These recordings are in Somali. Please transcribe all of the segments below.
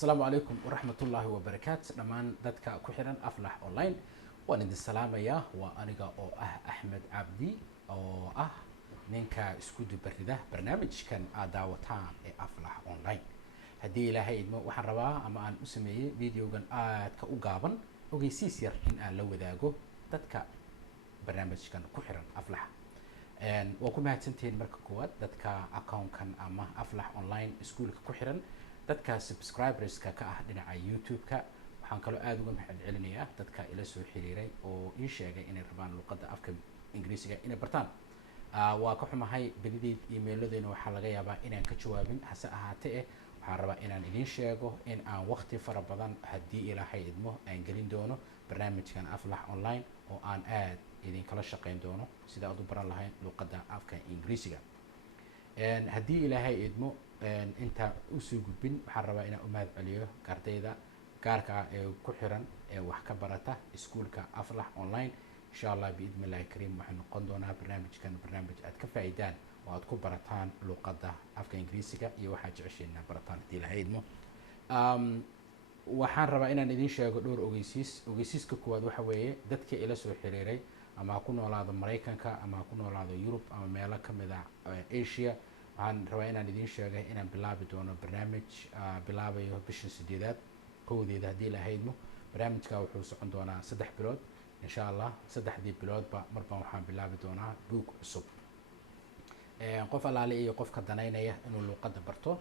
السلام عليكم ورحمة الله وبركاته دمان دادك كحيران أفلح أونلاين وأنا دي السلام يا وأنا أو أحمد عبدي أو نينكا اسكودو برده برنامج كان داوتان أفلح أونلاين هدي إلهي إدمو وحن ربا أما أن أسمي فيديو كان كأقابن وغيسيس ير إن أن لو ذاقو دادك برنامج كان كحيران أفلح وكم هاتنتين مركا كواد دادك أكاون كان أما أفلح أونلاين اسكول كحيران dadka subscriberska ka ah dhinaca youtube-ka waxaan kaloo aada uga mahad celinayaa dadka ila soo xiriiray oo ii sheegay inay rabaan luqadda afka ingiriisiga inay bartaan waa ka xumahay badideed emailadeena waxaa laga yaabaa inaan ka jawaabin hase ahaatee waxaan rabaa inaan idiin sheego in aan waqti fara badan haddii ilaahay idmo aan gelin doono barnaamijkan aflax online oo aan aad idinkala shaqayn doono sida aad u baran lahayn luqadda afka ingiriisiga haddii ilaahay idmo inta usoo gudbin waxaan rabaa inaan u mahad celiyo ardayda gaarka ah ee ku xiran ee wax ka barata iskuulka aflax online insha allah biidni illaahi kariim waxaan noqon doonaa barnaamijkan barnaamij aad ka faa'iidaan oo aad ku barataan luqadda afka ingiriisiga iyo waxaad jeceshiin inaad barataan haddii ilaahay idmo waxaan rabaa inaan idiin sheego dhowr ogeysiiska koowaad waxa weeye dadka ila soo xiriiray ama ha ku noolaado maraykanka ama ha ku noolaado yurub ama meelo ka mid ah asia waxaan rabaa inaan idiin sheegay inaan bilaabi doono barnaamij bilaabayo bisha 8aad kowdeeda haddii ilaahay idmo barnaamijka wuxuu socon doonaa 3 bilood insha allah 3dii biloodba marba waxaan bilaabi doonaa buug cusub qof alaale iyo qofka danaynaya inuu luqadda barto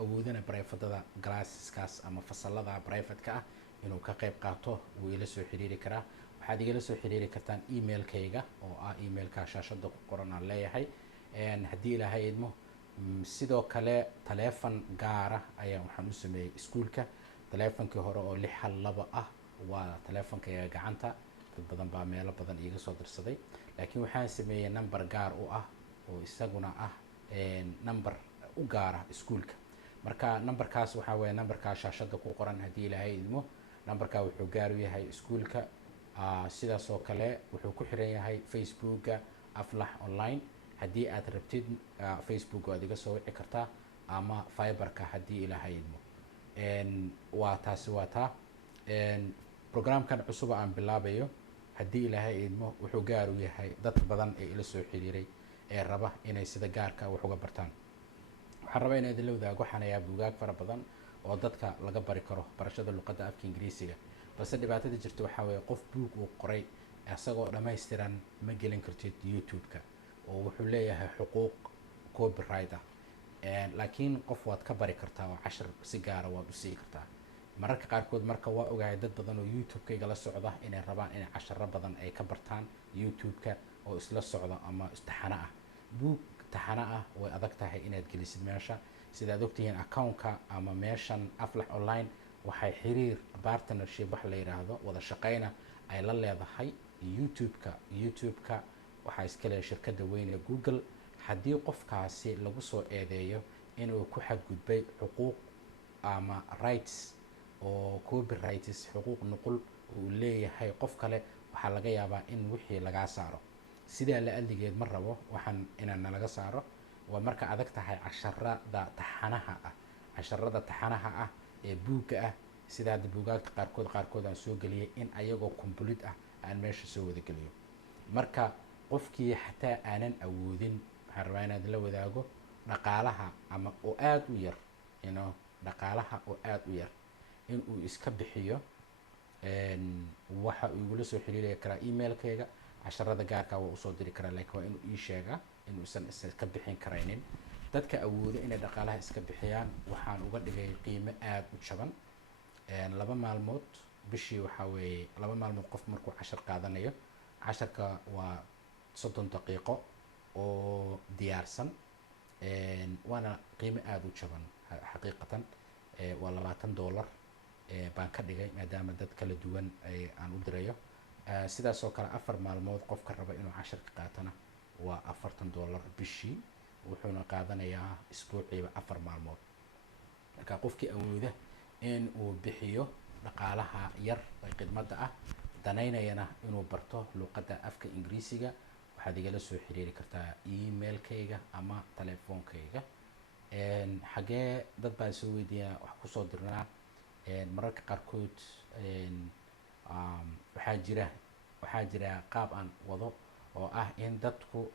awoodana barayfadada glasseskaas ama fasalada barayfadka ah inuu ka qayb qaato wuu ila soo xiriiri karaa waxaad igala soo xiriiri kartaan emailkayga oo ah emailka shaashada ku qoran aan leeyahay haddii ilaahay idmo sidoo kale taleefan gaara ayaa waxaan u sameeyey iskuulka taleefankii hore oo 612 ah waa taleefankayga gacanta dad badan baa meelo badan iiga soo dirsaday laakiin waxaan sameeyey number gaar u ah oo isaguna ah number u gaara iskuulka marka numberkaas waxaa weeye numberka shaashada ku qoran haddii ilaahay idmo numberka wuxuu gaar u yahay iskuulka sidaas oo kale wuxuu ku xiran yahay facebooka aflax online haddii aad rabtid facebook waad iga soo wici kartaa ama fiberka haddii ilaahay idmo waa taasi waa taa programkan cusub aan bilaabayo haddii ilaahay idmo wuxuu gaar u yahay dad badan ee ila soo xiriiray ee raba inay sida gaarka wax uga bartaan waxaan rabaa inaan idinla wadaago xanayaa buugaag fara badan oo dadka laga bari karo barashada luqadda afka ingiriisiga balse dhibaatada jirta waxaa weeye qof buug uu qoray isagoo dhammaystiran ma gelin kartid youtube-ka oo wuxuu leeyahay xuquuq copyright ah laakiin qof waad ka bari kartaa oo cashar si gaara waad u sii kartaa mararka qaarkood marka waa ogahay dad badan oo youtube-kayga la socda inay rabaan inay casharo badan ay ka bartaan youtube-ka oo isla socda ama istaxano ah buug taxano ah way adag tahay inaad gelisid meesha sidaad ogtihiin accountka ama meeshan aflax online waxay xiriir partnership wax la yiraahdo wada shaqeyna ay la leedahay youtube-ka waxaa iska leh shirkadda weyn ee google haddii qofkaasi lagu soo eedeeyo inuu ku xadgudbay xuquuq ama rights oo copyrights xuquuq nuqul uu leeyahay qof kale waxaa laga yaabaa in wixii lagaa saaro sidaa la adligeed ma rabo waxaan inaan nalaga saaro waa marka adag tahay casharada taxanaha ah ee buugga ah sida hadda buugaagta qaarkood aan soo geliyay in ayagoo complete ah aan meesha soo wada geliyo marka qofkii xataa aanan awoodin waxaan rabaa inaad la wadaago dhaqaalaha ama oo aad u yar dhaqaalaha oo aad u yar inuu iska bixiyo waxa uu igula soo xiriiri karaa emailkayga casharada gaarka waa usoo diri karaa laakiin waa inuu ii sheegaa inuusan iska bixin karaynin dadka awooda inay dhaqaalaha iska bixiyaan waxaan uga dhigay qiimo aad u jaban 2 maalmood bishii waxaa weeye 2 maalmood qof markuu cashar qaadanayo casharka waa 30 daqiiqo oo diyaarsan waana qiimo aad u jaban xaqiiqatan waa $20 baan ka dhigay maadaama dad kala duwan aan u dirayo sidaas oo kale 4 maalmood qofka raba inuu casharka qaatana waa $40 bishii wuxuuna qaadanayaa isbuuciiba 4 maalmood marka qofkii awooda in uu bixiyo dhaqaalaha yar ee khidmadda ah danaynayana inuu barto luqadda afka ingiriisiga waxaad igala soo xiriiri kartaa emailkayga ama telefoonkayga xagee dad baa soo weydiiyaa wax kusoo dirnaa mararka qaarkood waxaa jira qaab aan wado oo ah in dadku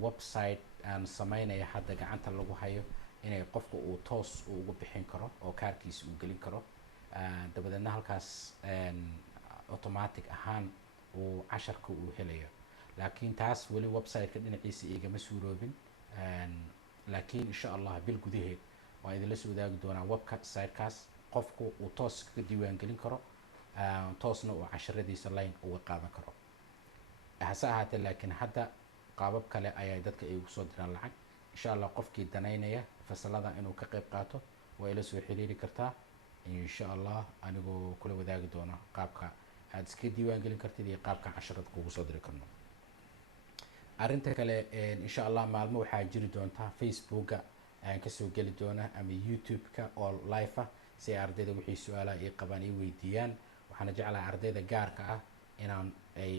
website aan sameynaya hadda gacanta lagu hayo inay qofka uu toos ugu bixin karo oo kaarkiisa uu gelin karo, dabadeedna halkaas automatic ahaan uu casharka uu helayo. laakiin taas weli website-ka dhinaciisa igama suuroobin, laakiin insha allah bil gudaheed waan idinla soo wadaagi doonaa website-kaas qofku uu toos kaga diiwaan gelin karo, toosna uu casharadiisa line uga qaadan karo. hase ahaatee laakiin hadda qaabab kale ayay dadka igu soo diraan lacag. insha allah qofkii danaynaya fasalada inuu ka qayb qaato waa ila soo xiriiri kartaa insha allah, anigoo kula wadaagi doona qaabka aad iska diiwaan gelin kartid iyo qaabka casharada kugu soo diri karno. arrinta kale insha allah maalmo waxaa jiri doonta facebooka aan kasoo geli doona ama youtube-ka oo live ah si ay ardayda wixii su-aalaha ii qabaan ii weydiiyaan. waxaana jeclahay ardayda gaarka ah inaan ay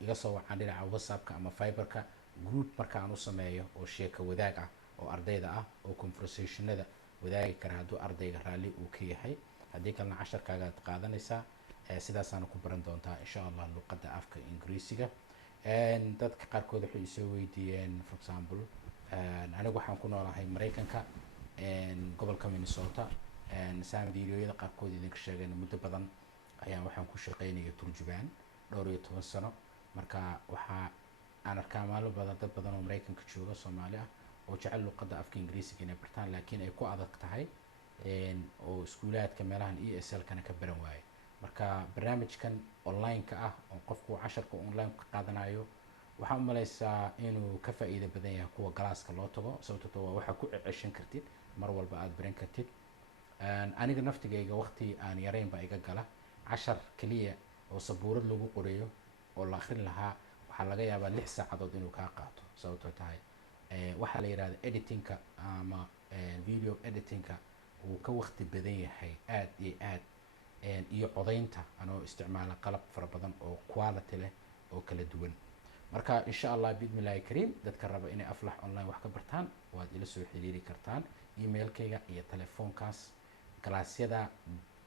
iga soo wacaan dhinaca whatsappka ama fiberka group markaan u sameeyo oo sheeko wadaag ah oo ardayda ah oo conversationada wadaagi kara hadduu ardayga raalli uu ka yahay. haddii kalena casharkaaga aad qaadanaysaa, sidaasaana ku baran doontaa insha allah luqadda afka ingiriisiga. dadka qaarkood waxay isoo weydiiyeen for example anigu waxaan ku noolahay maraykanka gobolka Minnesota, saan videoyada qaarkood idinka sheegeen muddo badan ayaan waxaan ku shaqeynaya turjubaan dhowr iyo 10 sano. marka waxaa aan arkaa maalmo badan dad badan oo maraykanka jooga Soomaali ah oo jecel luqadda afka ingiriisiga inay bartaan, laakiin ay ku adag tahay oo iskuulaadka meelahan ESL-kana ka baran waaye. marka barnaamijkan online-ka ah oo qofku casharka online ka qaadanayo waxaan u maleysaa inuu ka faa'iido badan yahay kuwa galaaska loo tago, sababtoo waa waxa ku ceshan kartid mar walba aad baran kartid. aniga naftigayga waqti aan yareyn baa iga gala cashar kaliya oo sabuurad lagu qorayo oo la akhrin lahaa waxaa laga yaabaa 6 saacadood inuu kaa qaato, sababtoo tahay waxaa la yiraahdo editingka ama video editingka uu ka waqti badan yahay aad iyo aad, iyo codaynta anoo isticmaala qalab fara badan oo quality leh oo kala duwan. marka insha allah bismillaahi kariim dadka raba inay aflax online wax ka bartaan waad ila soo xiriiri kartaan emailkayga iyo telefoonkaas. kalaasyada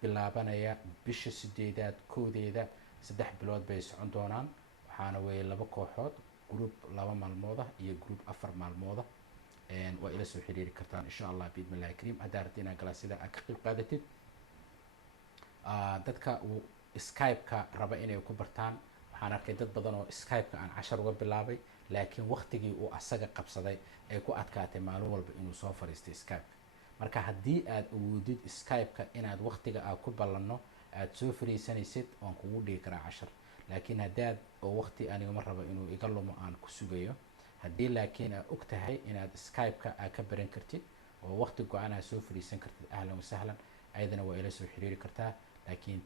bilaabanaya bisha 8aad koodeeda 3 bilood bay socon doonaan, waxaana weeye 2 kooxood, group 2 maalmood ah iyo group 4 maalmood ah. waa ila soo xiriiri kartaan insha allah bismillaahi kariim haddaad rabtid inaad kalaasyada aad ka qayb qaadatid. dadka uu Skype-ka raba inay ku bartaan waxaan arkay dad badan oo Skype-ka aan cashar uga bilaabay, laakiin waqtigii uu asaga qabsaday ay ku adkaatay maalin walba inuu soo fariistay Skype. marka haddii aad awoodid Skype-ka inaad waqtiga aad ku ballanno aad soo fariisanaysid waan kugu dhigi karaa cashar, laakiin haddaad oo waqti aniga ma rabo inuu iga lumo aan ku sugayo. haddii laakiin aad og tahay inaad Skype-ka aad ka baran kartid oo waqti go-aan aad soo fariisan kartid ahlan wasahlan, ayadana waa ila soo xiriiri kartaa. laakiin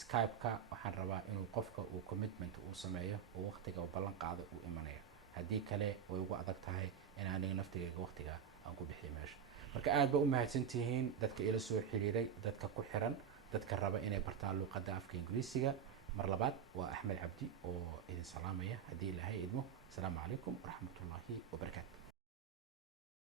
Skype-ka waxaan rabaa inuu qofka uu commitment uu sameeyo oo waqtiga uu ballan qaado uu imanayo, haddii kale way ugu adag tahay in aniga naftigayga waqtiga aan ku bixiyo meesha. marka aad ba u mahadsantihiin dadka ila soo xiriiray, dadka ku xiran, dadka raba inay bartaan luqadda afka ingiriisiga. mar labaad waa Axmed Cabdi oo idin salaamaya haddii Ilaahay idmo. asalaamu calaykum waraxmatullaahi wabarakaatu.